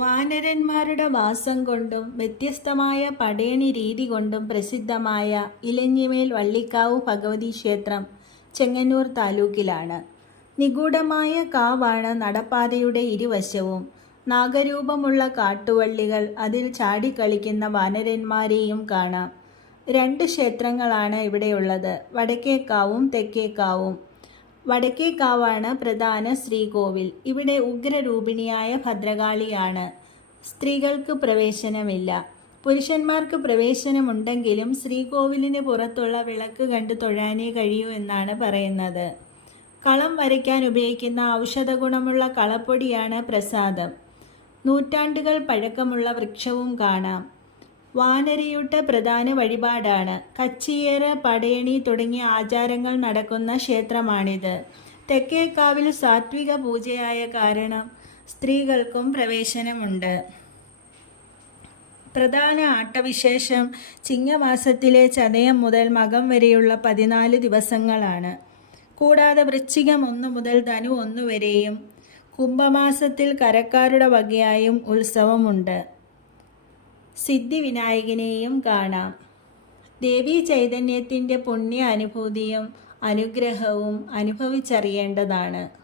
വാനരന്മാരുടെ വാസം കൊണ്ടും വ്യത്യസ്തമായ പടയണി രീതി കൊണ്ടും പ്രസിദ്ധമായ ഇലഞ്ഞിമേൽ വള്ളിക്കാവ് ഭഗവതി ക്ഷേത്രം ചെങ്ങന്നൂർ താലൂക്കിലാണ്. നിഗൂഢമായ കാവാണ് നടപ്പാതയുടെ ഇരുവശവും. നാഗരൂപമുള്ള കാട്ടുവള്ളികൾ അതിൽ ചാടിക്കളിക്കുന്ന വാനരന്മാരെയും കാണാം. രണ്ട് ക്ഷേത്രങ്ങളാണ് ഇവിടെയുള്ളത്. വടക്കേക്കാവും തെക്കേക്കാവും. വടക്കേക്കാവാണ് പ്രധാന ശ്രീകോവിൽ. ഇവിടെ ഉഗ്രരൂപിണിയായ ഭദ്രകാളിയാണ്. സ്ത്രീകൾക്ക് പ്രവേശനമില്ല. പുരുഷന്മാർക്ക് പ്രവേശനമുണ്ടെങ്കിലും ശ്രീകോവിലിന് പുറത്തുള്ള വിളക്ക് കണ്ട് തൊഴാനേ കഴിയൂ എന്നാണ് പറയുന്നത്. കളം വരയ്ക്കാൻ ഉപയോഗിക്കുന്ന ഔഷധ ഗുണമുള്ള കളപ്പൊടിയാണ് പ്രസാദം. നൂറ്റാണ്ടുകൾ പഴക്കമുള്ള വൃക്ഷവും കാണാം. വാനരയൂട്ട് പ്രധാന വഴിപാടാണ്. കച്ചിയേറ് പടയണി തുടങ്ങിയ ആചാരങ്ങൾ നടക്കുന്ന ക്ഷേത്രമാണിത്. തെക്കേക്കാവിൽ സാത്വിക പൂജയായ കാരണം സ്ത്രീകൾക്കും പ്രവേശനമുണ്ട്. പ്രധാന ആട്ടവിശേഷം ചിങ്ങമാസത്തിലെ ചതയം മുതൽ മകം വരെയുള്ള പതിനാല് ദിവസങ്ങളാണ്. കൂടാതെ വൃശ്ചികം ഒന്ന് മുതൽ ധനു ഒന്ന് വരെയും കുംഭമാസത്തിൽ കരക്കാരുടെ വകയായും ഉത്സവമുണ്ട്. സിദ്ധിവിനായകനെയും കാണാം. ദേവീ ചൈതന്യത്തിന്റെ പുണ്യ അനുഭൂതിയും അനുഗ്രഹവും അനുഭവിച്ചറിയേണ്ടതാണ്.